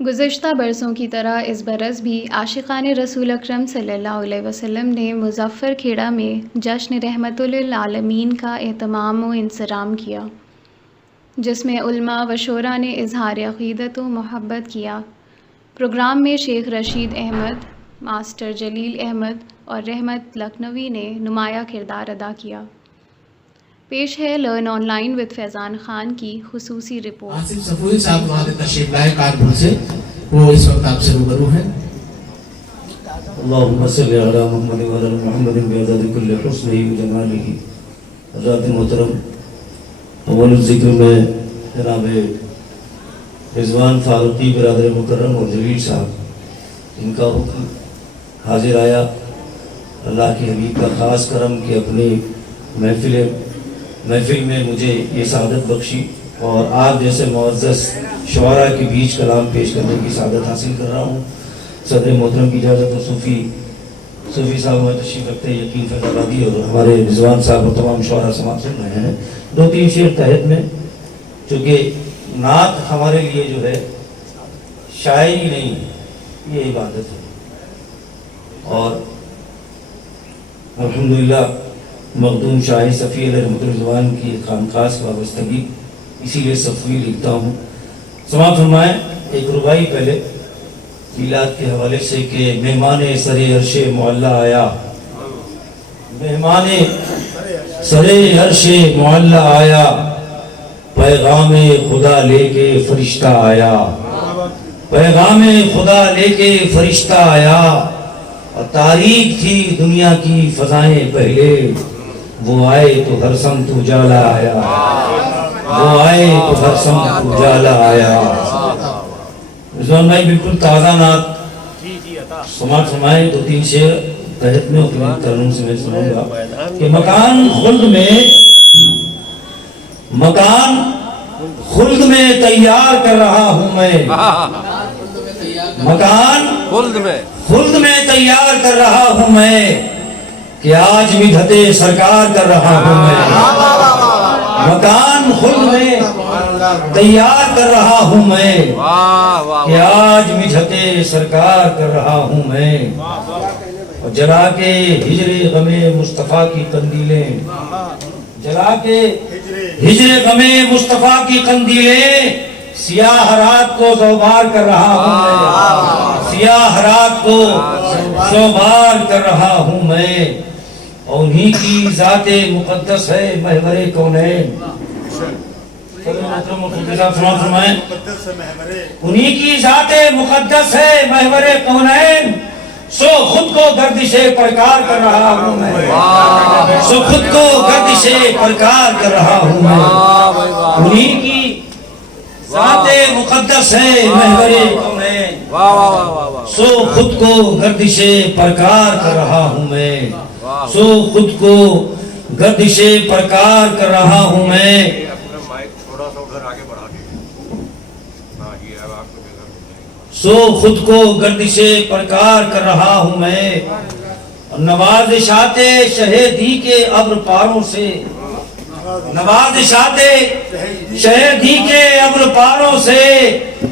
گزشتہ برسوں کی طرح اس برس بھی عاشقان رسول اکرم صلی اللہ علیہ وسلم نے مظفر کھیڑا میں جشن رحمت للعالمین کا اہتمام و انصرام کیا، جس میں علماء و شعراء نے اظہار عقیدت و محبت کیا۔ پروگرام میں شیخ رشید احمد، ماسٹر جلیل احمد اور رحمت لکھنوی نے نمایاں کردار ادا کیا۔ پیش ہے لرن آن لائن وتھ فیضان خان کی خصوصی رپورٹ۔ آصف صفوری صاحب وہاں تشریف لائے کانپور سے، وہ اس وقت آپ سے روبرو ہیں۔ اللہم صلی علی محمد و علی محمد بعدد کل حسنہ و جمالہ۔ حضرات محترم، اول الذکر میں جناب رضوان فاروقی برادر مکرم اور جلیل صاحب، ان کا حکم حاضر آیا۔ اللہ کے حبیب کا خاص کرم کہ اپنی محفل میں مجھے یہ سعادت بخشی اور آپ جیسے معزز شعراء کے بیچ کلام پیش کرنے کی سعادت حاصل کر رہا ہوں۔ صدر محترم کی اجازت اور صوفی صاحب میں تشریف رکھتے ہیں، یقین فیض آبادی اور ہمارے رضوان صاحب اور تمام شعراء سماعت سن رہے ہیں۔ 2-3 شعر تحت میں، چونکہ نعت ہمارے لیے جو ہے شاعری نہیں، یہ عبادت ہے، اور الحمدللہ مخدوم شاہ صفی علیہ رحمۃ الرضوان کی خانقاہ سے وابستگی، اسی لیے صفوی لکھتا ہوں۔ سماعت فرمائیں ایک ربائی پہلے میلاد کے حوالے سے کہ مہمان سر عرش معلا آیا، مہمان سر عرش معلا آیا، پیغام خدا لے کے فرشتہ آیا، پیغام خدا لے کے فرشتہ آیا، اور تاریک تھی دنیا کی فضائیں پہلے، وہ آئے تو ہر سمت اجالا آیا، وہ آئے تو ہر سمت اجالا آیا۔ رضوان بھائی بالکل تازہ نعت سماعت فرمائے، 2-3 شعر تحت میں اپنے ترنم سے میں سنوں گا کہ مکان خلد میں تیار کر رہا ہوں میں، مکان خلد میں تیار کر رہا ہوں میں، کہ آج مدحت سرکار کر رہا ہوں میں، مکان خلد میں تیار کر رہا ہوں میں، کہ آج مدحت سرکار کر رہا ہوں میں، اور جلا کے ہجر غم مصطفیٰ کی قندیلیں، جلا کے ہجر غم مصطفیٰ کی قندیلیں، سیاہ رات کو زوبار کر رہا ہوں میں، سیاہ رات کو زوبار کر رہا ہوں میں، اور انہی کی ذات مقدس ہے محور کونین، انہی کی ذات مقدس ہے محور کونین، سو خود کو گردش پرکار کر رہا ہوں میں، سو خود کو گردش پرکار کر رہا ہوں میں، انہی کی ذات مقدس ہے محور کونین، سو خود کو گردش پرکار کر رہا ہوں میں، سو خود کو گردش پرکار کر رہا ہوں میں۔ سو خود کو گردش پرکار کر رہا ہوں میں، نوازشات شہیدی کے ابر پاروں سے، نوازشات شہیدی کے ابر پاروں سے،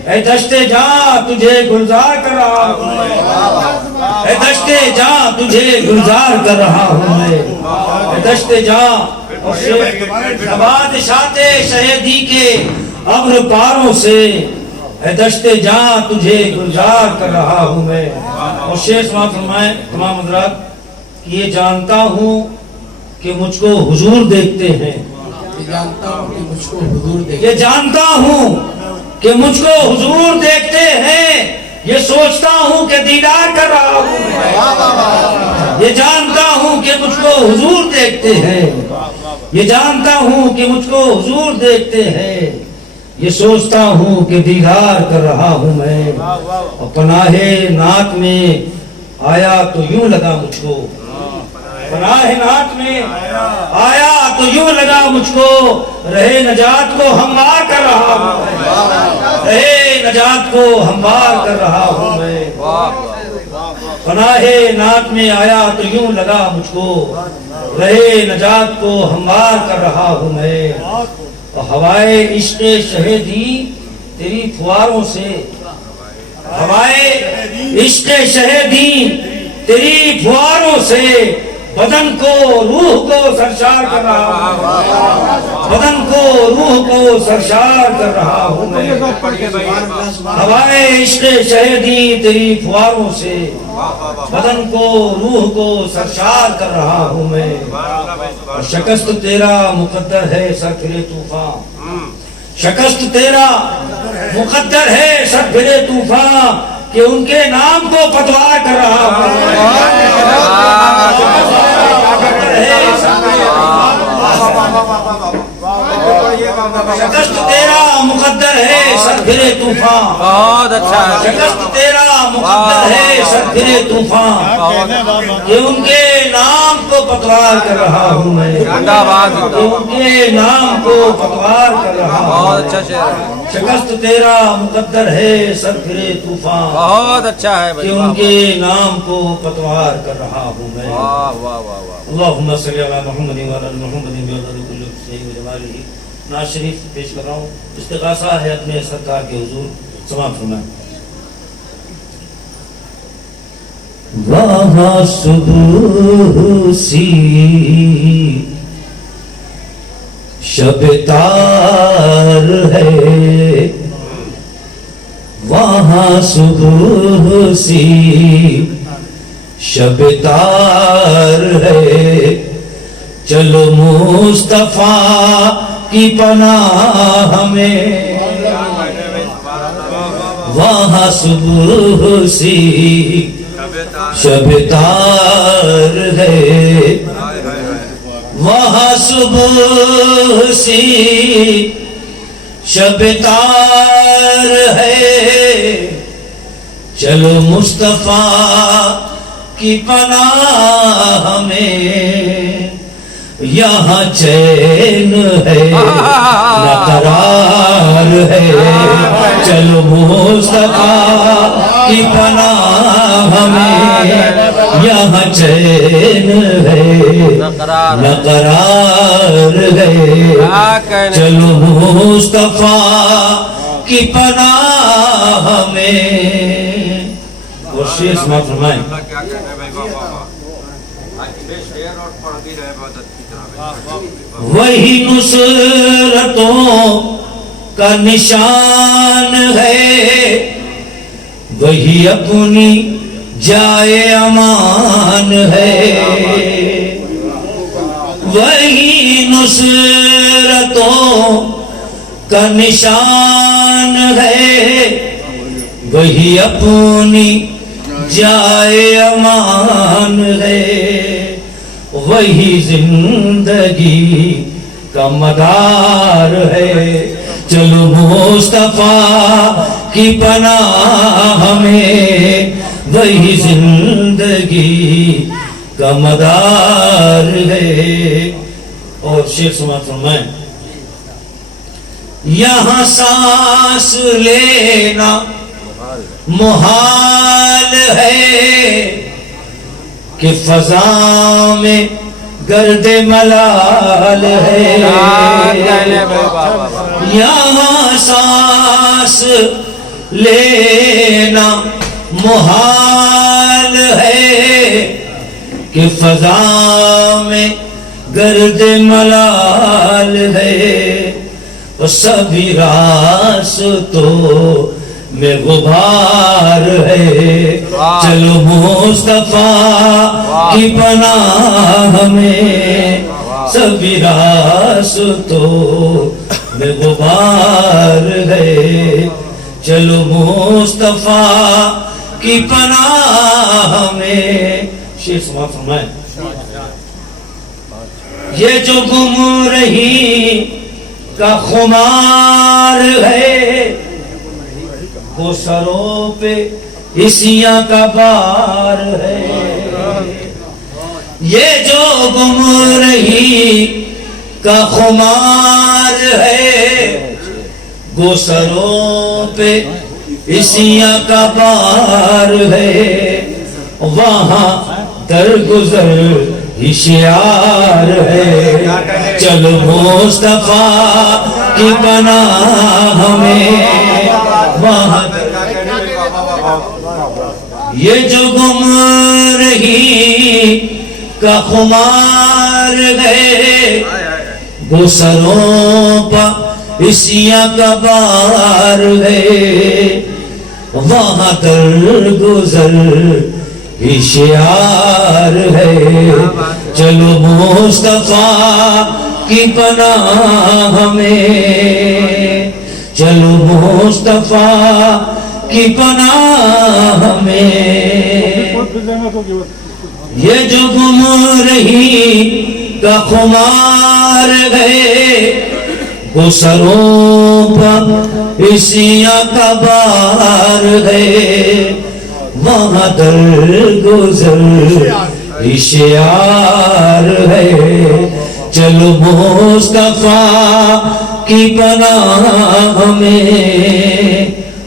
اے دشت جاں تجھے گلزار کر رہا ہوں میں، اے دشت جاں تجھے گلزار کر رہا ہوں میں، اے دشت جاں، نوازشات شہیدی کے ابر پاروں سے، اے دشت جاں تجھے گلزار کر رہا ہوں میں۔ اور شعر سماعت فرمائیں تمام حضرات کہ یہ جانتا ہوں کہ مجھ کو حضور دیکھتے ہیں، یہ جانتا ہوں کہ مجھ کو حضور دیکھتے ہیں، یہ سوچتا ہوں کہ دیدار کر رہا ہوں میں، یہ جانتا ہوں کہ مجھ کو حضور دیکھتے ہیں، یہ جانتا ہوں کہ مجھ کو حضور دیکھتے ہیں، یہ سوچتا ہوں کہ دیدار کر رہا ہوں میں، اور پناہ نعت میں آیا تو یوں لگا مجھ کو، پناہ نعت میں آیا تو یوں لگا مجھ کو، رہے نجات کو ہموار کر رہا ہوں میں، رہے نجات کو ہموار کر رہا ہوں میں، پناہ نعت میں آیا تو یوں لگا مجھ کو، رہے نجات کو ہموار کر رہا ہوں میں، اور ہوائے عشق شہیدی تیری فواروں سے، ہوائے عشق شہدی تیری فواروں سے بدن کو روح کو سرشار کر رہا ہوں، بدن کو روح کو سرشار کر رہا ہوں میں، ہوائے عشق شہدی تیری فواروں سے بدن کو روح کو سرشار کر رہا ہوں میں، اور شکست تیرا مقدر ہے سر پھرے طوفان، شکست تیرا مقدر ہے سر پھرے طوفان، کہ ان کے نام کو پتوار کر رہا ہوں، شکست تیرا مقدر ہے سر پھرے طوفان، بہت اچھا ہے، شکست تیرا مقدر ہے سر پھرے طوفان، کہ ان کے نام کو پتوار کر رہا ہوں میں، زندہ باد، کہ ان کے نام کو پتوار کر رہا ہوں، بہت اچھا شعر ہے، شکست تیرا مقدر ہے سر پھرے طوفان، بہت اچھا ہے کہ بھائی، ان کے نام کو پتوار کر رہا ہوں میں۔ واہ واہ واہ واہ، اللہم صلی علی محمد وعلی آل محمد بعدد کل صحیح جلالہ۔ نعت شریف پیش کر رہا ہوں، استغاثہ ہے اپنے سرکار کے حضور، سماعت فرمائیں۔ وہاں صبح سی شب تار ہے، وہاں صبح سی شب تار ہے، چلو مصطفیٰ کی پناہ میں، وہاں صبح سی شب تار ہے، وہاں صبح سی شب تار ہے، چلو مصطفیٰ کی پناہ میں، یہاں چین ہے نہ قرار ہے، چلو مصطفیٰ کی پناہ میں، یہاں چین ہے نہ قرار ہے، چلو مصطفیٰ کی پناہ میں۔ اور شیئر سماعت فرمائیں۔ وہی نصرتوں کا نشان ہے، وہی اپنی جائے امان ہے، وہی نصرتوں کا نشان ہے، وہی اپنی جائے امان ہے، وہی زندگی کا مدار ہے، چلو مصطفیٰ کی پناہ میں، وہی زندگی کا مدار ہے۔ اور شیخ سماعت فرمائیں۔ یہاں سانس لینا محال ہے، کہ فضا میں گرد ملال ہے، یہاں سانس لینا محال ہے، کہ فضا میں گرد ملال ہے، سبھی راستوں میں غبار ہے، چلو مصطفیٰ کی پناہ میں، سبھی راستوں میں غبار ہے، چلو مصطفیٰ کی پناہ میں۔ شیخ سماعت فرمائیں۔ یہ جو گم رہی کا خمار ہے، وہ سروں پہ عیسیاں کا بار ہے، یہ جو گم رہی کا خمار ہے، وہ سروں پہ عیسیاں کا بار ہے، وہاں درگزر ہی شعار ہے، چلو مصطفیٰ کی پناہ میں، وہاں یہ جو گم رہی کا خمار ہے گسروں پا اسیاں کا بار ہے وہاں در گزر ہی شعار ہے چلو مصطفیٰ کی پناہ میں چلو مصطفیٰ کی پناہ میں یہ جو گم رہی کا خمار ہے گسروں پر اسیاں کا بار ہے وہاں در گزر اشعار ہے چلو مصطفیٰ کی پناہ میں.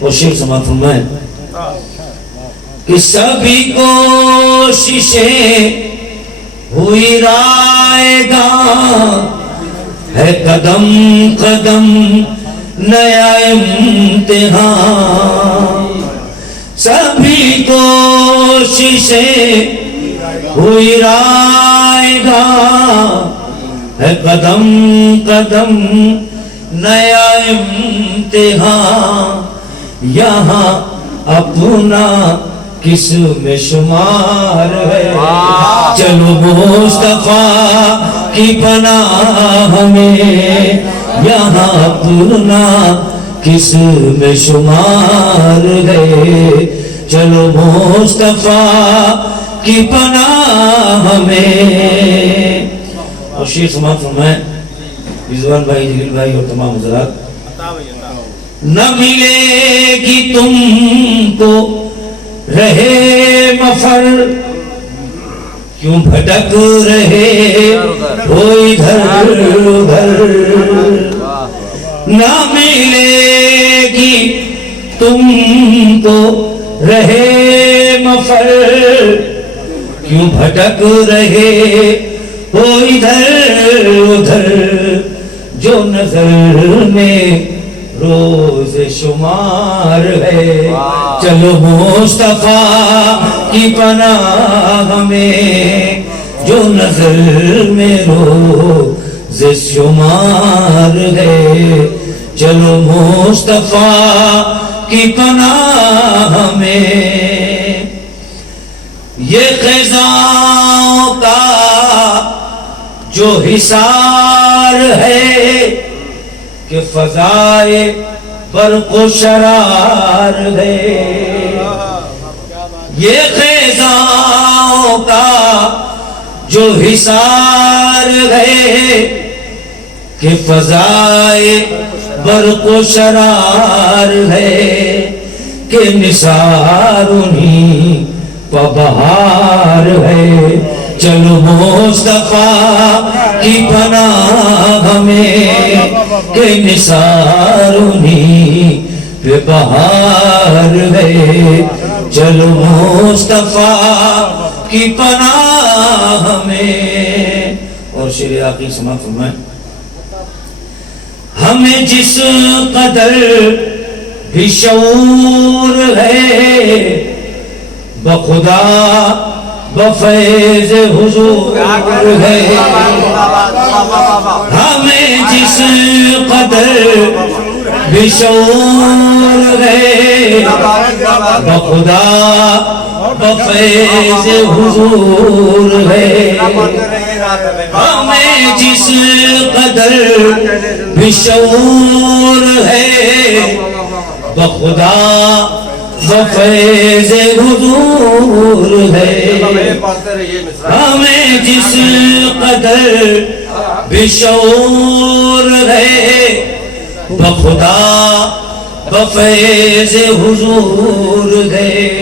اور شیخ سماعت فرمائیں کہ سبھی کوششیں ہوئی رائے گاں ہے قدم قدم نیا امتحان سبھی کوششیں ہوئی رائے گاں ہے قدم قدم نیا امتحان یہاں اپنا کس میں شمار ہے چلو مصطفیٰ کی پناہ میں یہاں اپنا کس میں شمار ہے چلو مصطفیٰ کی پناہ میں. اور شیخ سماعت فرمائیں رضوان بھائی جلیل بھائی اور تمام حضرات نہ ملے گی تم کو رہے مفر کیوں بھٹک رہے ہو ادھر ادھر نہ ملے گی تم کو رہے مفر کیوں بھٹک رہے ہو ادھر ادھر جو نظر میں روز شمار ہے چلو مصطفیٰ کی پناہ میں جو نظر میں روز شمار ہے چلو مصطفیٰ کی پناہ میں. یہ خزاں کا جو حصار ہے کہ فضائے برق و شرار ہے یہ خزاں کا جو حصار ہے کہ فضائے برق و شرار ہے کہ نثار انہیں پا بہار ہے چلو مصطفیٰ کی پناہ میں کہ نثار انہیں پہ بہار ہے چلو مصطفیٰ کی پناہ میں. اور شعر آخری سماعت فرمائیں ہمیں جس قدر بھی شعور ہے بخدا بفیض حضور ہے ہمیں جس قدر بھی شعور ہے بخدا بفیض حضور ہے ہمیں جس قدر بھی شعور ہے بخدا بفیض حضور ہے ہمیں جس قدر بھی شعور ہے بخدا بفیض حضور ہے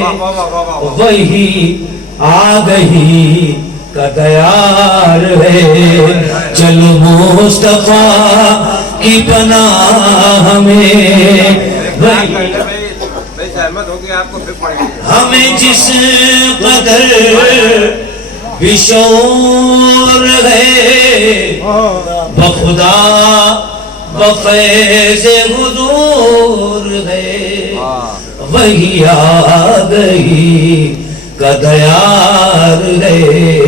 وہی آگہی کا دیار ہے چلو مصطفیٰ کی پناہ میں ہمیں جس قدر بھی شعور ہے بخدا بفیض حضور ہے وہی آ گئی قدیار ہے.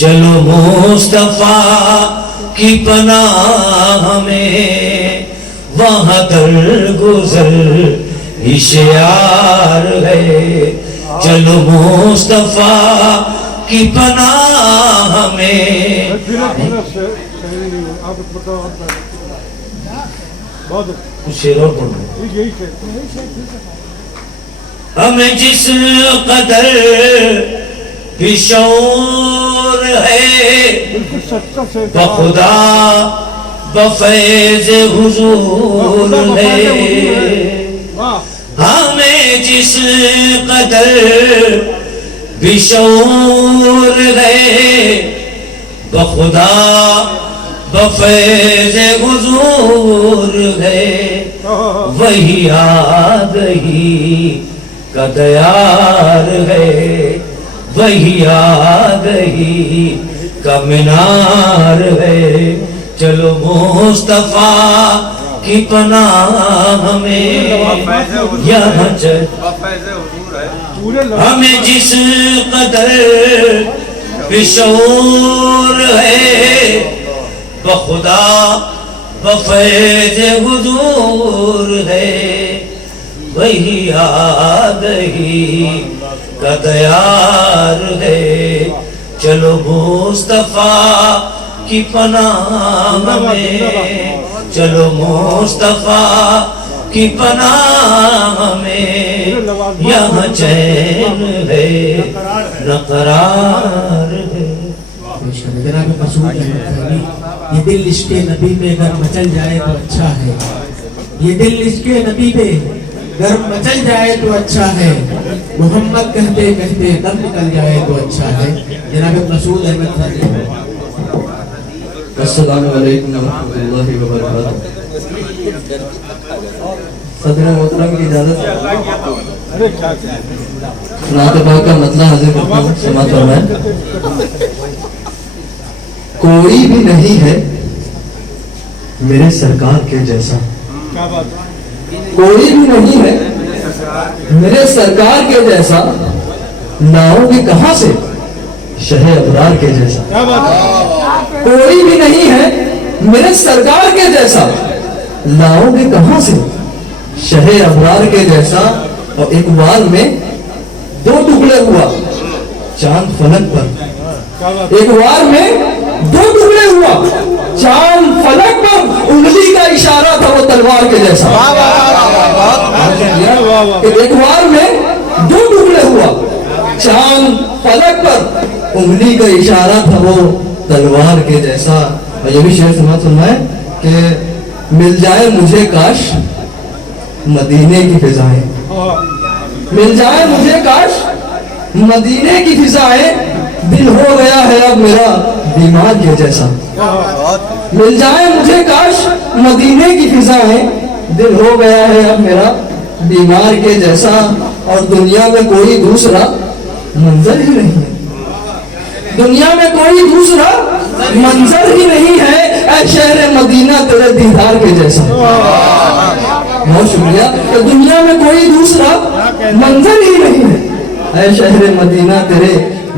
چلو مصطفیٰ کی پناہ میں وہاں در گزر اشعار ہے. چلو مصطفیٰ کی پناہ میں. شعر اور پڑھو. ہمیں جس قدر بھی شعور ہے بخدا بفیض حضور ہے. ہمیں جس قدر بھی شعور ہے بخدا بفیض حضور ہے. وہی آ گئی قدیار ہے. وہی آ گئی کمنار ہے. چلو مصطفیٰ کی پناہ میں یہاں چل. ہمیں جس قدر بشعور ہے بخدا بفیض حضور ہے. وہی آ گئی قدیار ہے. چلو مصطفیٰ کی پناہ میں. چلو مصطفیٰ کی پناہ میں یہاں چین ہے نہ قرار ہے. جناب مسعود یہ دل عشق نبی میں اگر مچل جائے تو اچھا ہے. یہ دل عشق نبی میں اگر مچل جائے تو اچھا ہے. محمد کہتے کہتے دم نکل جائے تو اچھا ہے. جناب مسعود احمد خانی. السلام علیکم ورحمۃ اللہ وبرکاتہ. صدر محترم کی اجازت نعت پاک کا مطلب حاضر کرتا ہوں. سماعت فرمائیں. کوئی بھی نہیں ہے میرے سرکار کے جیسا. کوئی بھی نہیں ہے میرے سرکار کے جیسا. لاؤں گے کہاں سے شہ ابرار کے جیسا. کوئی بھی نہیں ہے میرے سرکار کے جیسا. لاؤں گے کہاں سے شہ ابرار کے جیسا. اور ایک بار میں دو ٹکڑے ہوا چاند فلک پر. ایک بار میں دو ٹکڑے ہوا چاند فلک پر. انگلی کا اشارہ تھا وہ تلوار کے جیسا. ایک بار میں دو ٹکڑے ہوا چاند فلک پر. انگلی کا اشارہ تھا وہ تلوار کے جیسا. اور یہ بھی شعر سماعت فرمائے کہ مل جائے مجھے کاش مدینے کی فضائیں. مل جائے مجھے کاش مدینے کی فضائیں. دل ہو گیا ہے اب میرا بیمار کے جیسا. مل جائے مجھے کاش مدینے کی فضائیں. دل ہو گیا ہے اب میرا بیمار کے جیسا. اور دنیا میں کوئی دوسرا منظر ہی نہیں ہے. دنیا میں کوئی دوسرا منظر ہی نہیں ہے اے شہر مدینہ تیرے دیدار کے جیسا. بہت شکریہ. کہ دنیا میں کوئی دوسرا منظر ہی نہیں ہے اے شہر مدینہ تیرے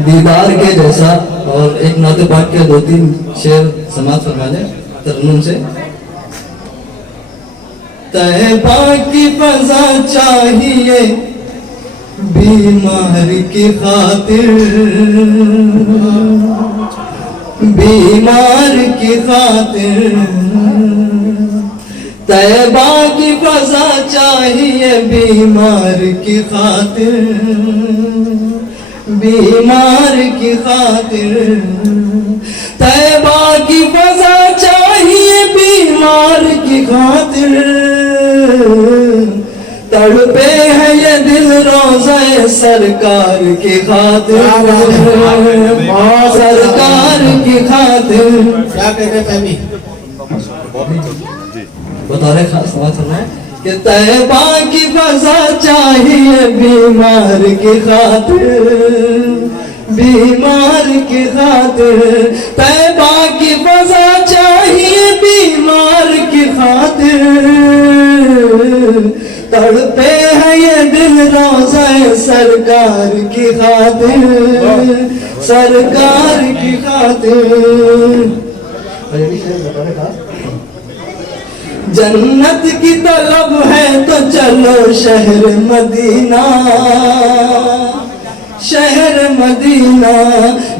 دیدار کے جیسا. اور ایک نعت پاک کے دو تین شعر سماعت فرما لیں ترنم سے. طیبہ کی فضا چاہیے بیمار کی خاطر. بیمار کی خاطر. طیبہ کی فضا چاہیے بیمار کی خاطر. بیمار کی خاطر. طیبہ کی فضا چاہیے بیمار کی خاطر. تڑپے ہیں یہ دل روضہ سرکار کی خاطر. سرکار کی خاطر. کیا کہتے ہیں فہمی؟ بطور خاص سماعت فرمائیں کہ طیبہ کی فضا چاہیے بیمار کی خاطر. بیمار کی خاطر. طیبہ کی فضا چاہیے بیمار کی خاطر. تڑپے ہیں یہ دل روضہ سرکار کی خاطر، سرکار کی خاطر. جنت کی طلب ہے تو چلو شہر مدینہ، شہر مدینہ.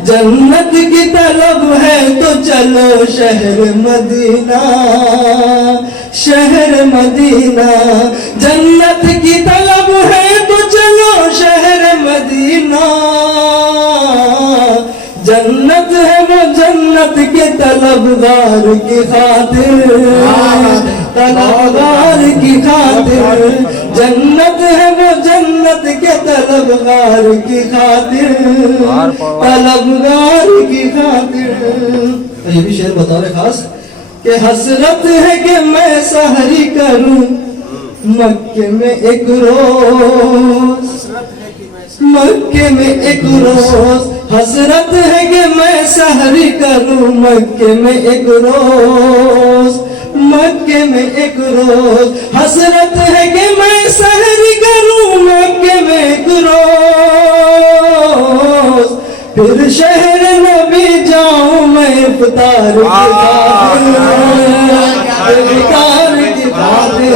جنت کی طلب ہے تو چلو شہر مدینہ، شہر مدینہ. جنت کی طلب ہے تو چلو شہر مدینہ. جنت ہے وہ جنت کے طلبگار کی خاطر، طلبگار کی خاطر. جنت ہے وہ جنت کے طلبگار کی خاطر، طلبگار کی خاطر. یہ بھی شعر بتا رہے خاص کہ حسرت ہے کہ میں سحری کروں مکے میں ایک روز، مکے میں ایک روز. حسرت ہے کہ میں سحری کروں مکے میں ایک روز، مکے میں ایک روز. حسرت ہے کہ میں سحری کروں مکے میں ایک روز. پھر شہر نبی جاؤں میں افطار کی خاطر، افطار کی خاطر.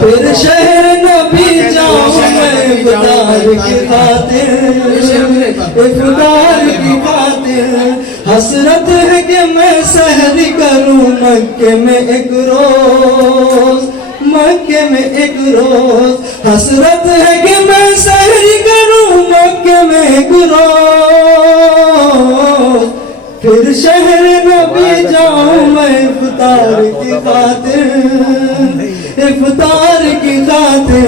پھر شہر نبی جاؤں میں افطار کی خاطر، افطار کی خاطر. حسرت ہے کہ میں سحری کروں مکے میں ایک روز، مکے میں ایک روز. حسرت ہے کہ میں سحری کروں مکے میں ایک روز. پھر شہر نبی جاؤں میں افطار کی خاطر، افطار کی خاطر.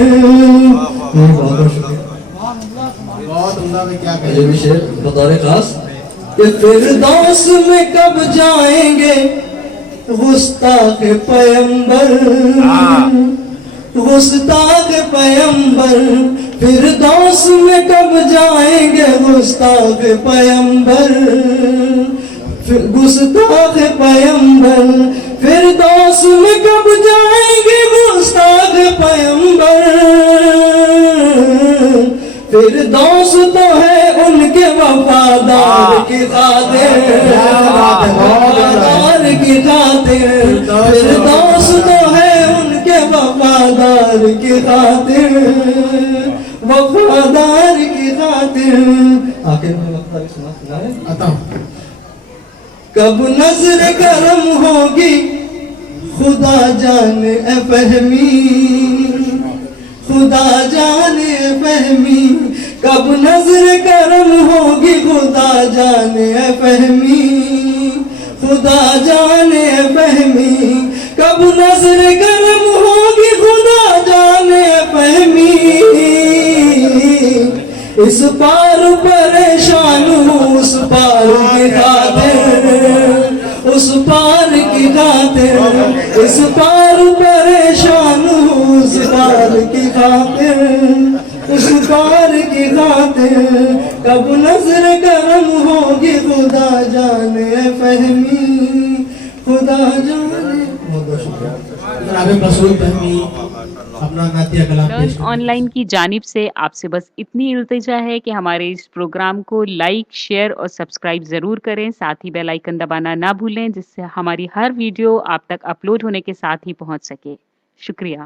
بہت عمدہ میں کیا کہیں. یہ بھی شعر بطور خاص کہ فردوس میں کب جائیں گے گستاخ پیمبر، گستاخ پیمبر. فردوس میں کب جائیں گے گستاخ پیمبر، گستاخ پیمبر. فردوس میں کب جائیں گے گستاخ پیمبر. فردوس تو ہے ان کے وفادار کی خاطر، وفادار کی خاطر. فردوس تو ہے ان کے وفادار کی خاطر، وفادار کی خاطر. آخر میں وقت سنا ہے عطا. کب نظر کرم ہوگی خدا جانے فہمی، خدا جانے فہمی. کب نظر کرم ہوگی خدا جانے فہمی، خدا جانے فہمی. کب نظر کرم ہوگی خدا جانے فہمی. اس پار پریشان ہوں اس پار کی خاطر، اس پار کی خاطر. اس پار پریشان ہوں اس پار کی خاطر، اس پار کی خاطر. کب نظر کرم ہوگی خدا جانے فہمی، خدا جانے. بہت بہت شکریہ. جناب مسعود فہمی اپنا نعتیہ کلام پیش کریں. آن لائن کی جانب سے آپ سے بس اتنی التجا ہے کہ ہمارے اس پروگرام کو لائک، شیئر اور سبسکرائب ضرور کریں. ساتھ ہی بیل آئیکن دبانا نہ بھولیں جس سے ہماری ہر ویڈیو آپ تک اپلوڈ ہونے کے ساتھ ہی پہنچ سکے. شکریہ.